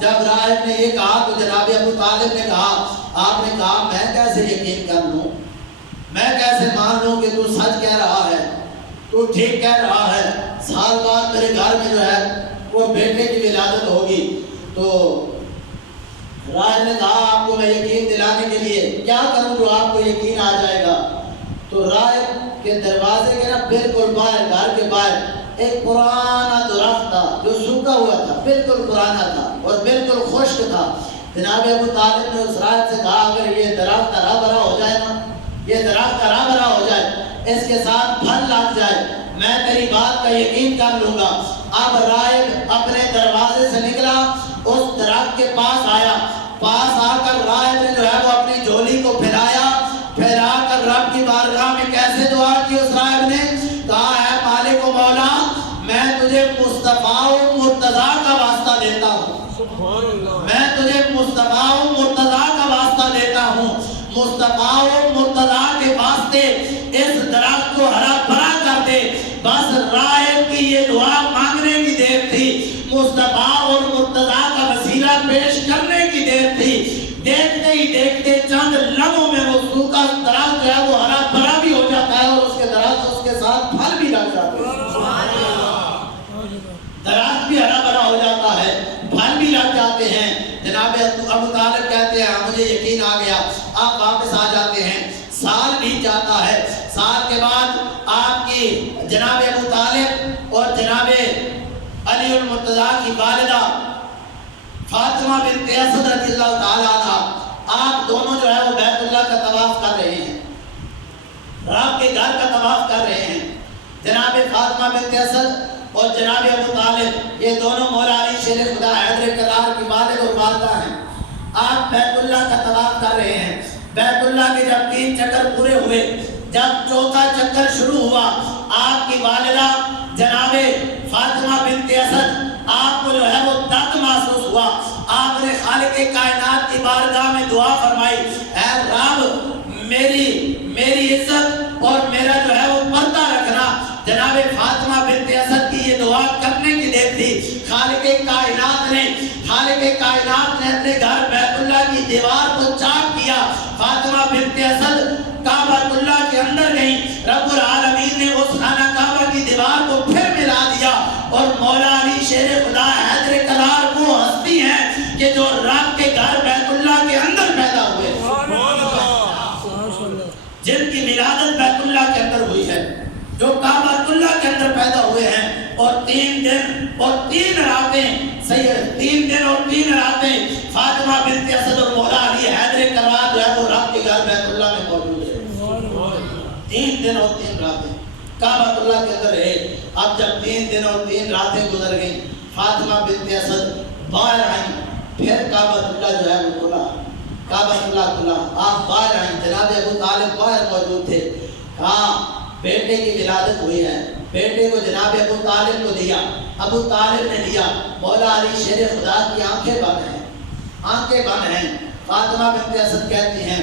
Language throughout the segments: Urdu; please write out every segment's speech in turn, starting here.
جب راہب نے یہ کہا تو جناب ابو طالب نے کہا، آپ نے کہا میں کیسے یقین کر لوں، میں کیسے مان لوں کہ تو سچ کہہ رہا ہے، تو ٹھیک کہہ رہا ہے، سال بعد میرے گھر میں جو ہے وہ بیٹے کی ولادت ہوگی۔ تو راہب نے کہا آپ کو میں یقین دلانے کے لیے کیا کروں جو آپ کو یقین آ جائے گا؟ تو راہب کے دروازے کے نا بالکل باہر، گھر کے باہر ایک پرانا درخت تھا جو سوکھا ہوا تھا، بالکل پرانا تھا اور بالکل خشک تھا۔ جناب ابو طالب نے اس راہب سے کہا اگر یہ درخت ہرا بھرا ہو جائے نا، یہ درخت ہرا بھرا ہو جائے، اس کے ساتھ پھل لگ جائے، میں تیری بات کا یقین کر لوں گا۔ اب راہب اپنے دروازے سے نکلا، اس درخت کے پاس آیا، پاس آ کر راہب نے جو ہے وہ اپنی جھولی کو پھیلایا، پھیلا کر رب کی بارگاہ میں کیسے دعا کی اس راہب نے؟ کہا ہے مالک و مولا، میں تجھے مصطفیٰ و مرتضیٰ کا واسطہ دیتا ہوں، میں تجھے مصطفیٰ و مرتضیٰ کا واسطہ دیتا ہوں، مصطفیٰ و مرتضیٰ کے واسطے اس درخت کو ہرا بھرا کر دے۔ بس راہب کی یہ دعا مانگنے کی دیر تھی، مصطفیٰ اور مرتضیٰ کا وسیلہ پیش کرنے کی دیر تھی۔ دیکھتے ہی دیکھتے چند لمحوں میں وہ سوکھا درخت جو ہے وہ ہرا بھرا بھی ہو جاتا ہے اور اس کے درخت اس کے ساتھ پھل بھی لگ جاتے ہیں، درخت بھی ہرا بھرا ہو جاتا ہے، پھل بھی لگ جاتے ہیں۔ جناب ابو طالب کہتے ہیں مجھے یقین آ گیا، آپ واپس آ جاتے ہیں، سال بیت جاتا ہے، سال کے بعد آپ کی جناب ابو طالب اور جناب علی المرتضیٰ کی والدہ فاطمہ بنت اسد رضی اللہ تعالی عنہ، آپ دونوں جو ہے وہ بیت اللہ کا طواف کر رہے ہیں، رب کے گھر کا طواف کر رہے ہیں۔ جناب فاطمہ بنت اسد اور جناب ابو طالب یہ دونوں مولا علی شیر خدا حیدر کرار کی والد اور والدہ ہیں۔ آپ بیت اللہ کا طواف کر رہے ہیں، بیت اللہ کے جب 3 چکر پورے ہوئے، جب چوتھا چکر شروع ہوا، آپ کی والدہ جناب فاطمہ بنت اسد آپ کو جو ہے وہ درد محسوس ہوا، آپ نے خالق کائنات کی بارگاہ میں دعا فرمائی، اے رب میری عزت اور میرا جو ہے وہ پردہ رکھنا۔ جناب فاطمہ بنت اسد کی یہ دعا کرنے کی دیر تھی، خالق کائنات نے اپنے گھر بیت اللہ کی دیوار کو چاک کیا۔ فاطمہ بنت اسد کعبہ اللہ کے اندر گئی، رب العالمین نے اس خانہ کعبہ کی دیوار کو پھر ملا دیا، اور مولا علی شیر خدا حیدر کرار وہ ہستی ہیں کہ جو رب کے گھر بیت اللہ کے اندر پیدا ہوئے، جن کی ولادت بیت اللہ کے اندر ہوئی ہے، جو کعبہ اللہ کے اندر پیدا ہوئے ہیں، اور 3 دن اور 3 راتیں فاطمہ بنت اسد اور مولا علی حیدر کرار جو ہے وہ رب کے گھر بیت اللہ میں موجود ہے۔ 3 دن اور 3 راتیں کعبہ اللہ کے اندر رہے۔ اب جب 3 دن اور 3 راتیں گزر گئیں، فاطمہ بنت اسد باہر آئیں، پھر کعبہ اللہ جو ہے وہ کھلا، کعبہ اللہ کھلا، آپ باہر آئیں، جناب ابو طالب باہر موجود تھے۔ کہا بیٹے کی ولادت ہوئی ہے، بیٹے کو جناب ابو طالب کو دیا، ابو طالب نے دیا، مولا علی شیر خدا کی آنکھیں بند ہیں، آنکھیں بند ہیں۔ فاطمہ بنت اسد کہتی ہیں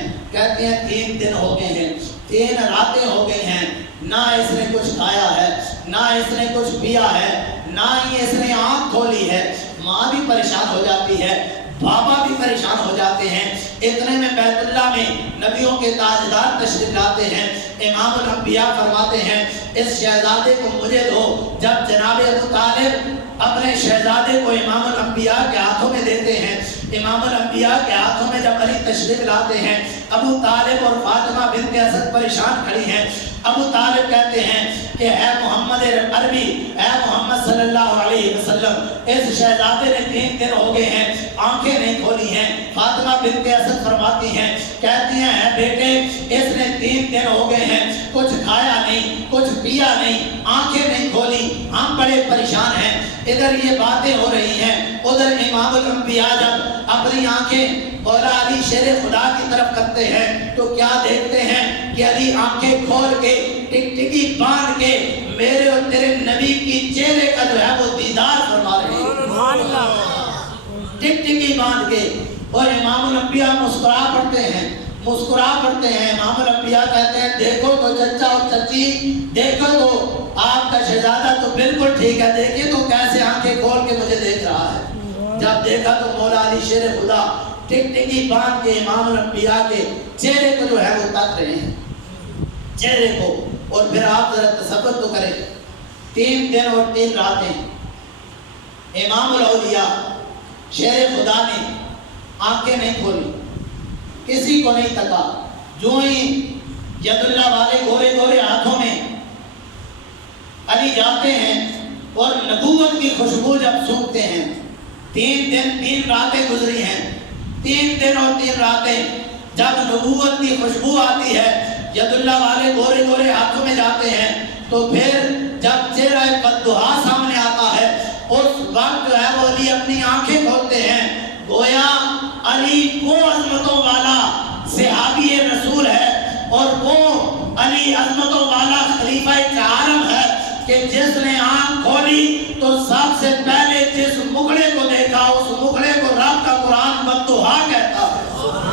3 دن ہو گئے ہیں، 3 راتیں ہو گئی ہیں، نہ اس نے کچھ کھایا ہے، نہ اس نے کچھ پیا ہے، نہ ہی اس نے آنکھ کھولی ہے۔ ماں بھی پریشان ہو جاتی ہے، بابا بھی پریشان ہو جاتے ہیں۔ اتنے میں بیت اللہ میں نبیوں کے تاجدار تشریف لاتے ہیں، امام الانبیاء فرماتے ہیں اس شہزادے کو مجھے دو۔ جب جناب ابو طالب اپنے شہزادے کو امام الانبیاء کے ہاتھوں میں دیتے ہیں، امام الانبیاء کے ہاتھوں میں جب علی تشریف لاتے ہیں، ابو طالب اور فاطمہ بنت اسد پریشان کھڑی ہیں۔ ابو طالب کہتے ہیں کہ اے محمد عربی، اے محمد صلی اللہ علیہ وسلم، اس شہزادے نے 3 دن ہو گئے ہیں، آنکھیں نہیں کھولی ہیں۔ فاطمہ بنت اسد فرماتی ہیں، کہتی ہیں اے بیٹے، اس نے 3 دن ہو گئے ہیں، کچھ کھایا نہیں، کچھ پیا نہیں، آنکھیں نہیں کھولی، ہم بڑے پریشان ہیں۔ ادھر یہ باتیں ہو رہی ہیں، ادھر امام الانبیاء جب اپنی آنکھیں مولا علی شیر خدا کی طرف کرتے ہیں تو کیا دیکھتے ہیں کہ علی آنکھیں کھول کے ٹکٹکی باندھ کے میرے اور تیرے نبی کی چہرے کا جو ہے وہ دیدار فرما رہے ہیں، ٹکٹکی باندھ کے۔ اور امام الانبیاء مسکرا پڑتے ہیں۔ امام الانبیاء کہتے ہیں دیکھو تو چچا اور چچی، دیکھو تو آپ کا شہزادہ تو بالکل ٹھیک ہے، دیکھیں تو کیسے آنکھیں کھول کے مجھے دیکھ رہا ہے۔ جب دیکھا تو مولا علی شیر خدا ٹکٹکی باندھ کے امام الانبیاء کے چہرے کو جو ہے وہ تک رہے ہیں، چہرے کو. اور پھر آپ ذرا تصور تو کریں، 3 دن اور 3 راتیں امام الاولیاء شیر خدا نے آنکھیں نہیں کھولی، کسی کو نہیں تکا. جو ہی ید اللہ والے گورے گورے ہاتھوں میں علی جاتے ہیں اور نبوت کی خوشبو جب سونگتے ہیں، 3 دن 3 راتیں گزری ہیں، 3 دن اور 3 راتیں جب نبوت کی خوشبو آتی ہے، ید اللہ والے گورے گورے ہاتھوں میں جاتے ہیں، تو پھر جب چہرہ بددعا سامنے آتا ہے اس وقت جو ہے وہ علی اپنی آنکھیں کھول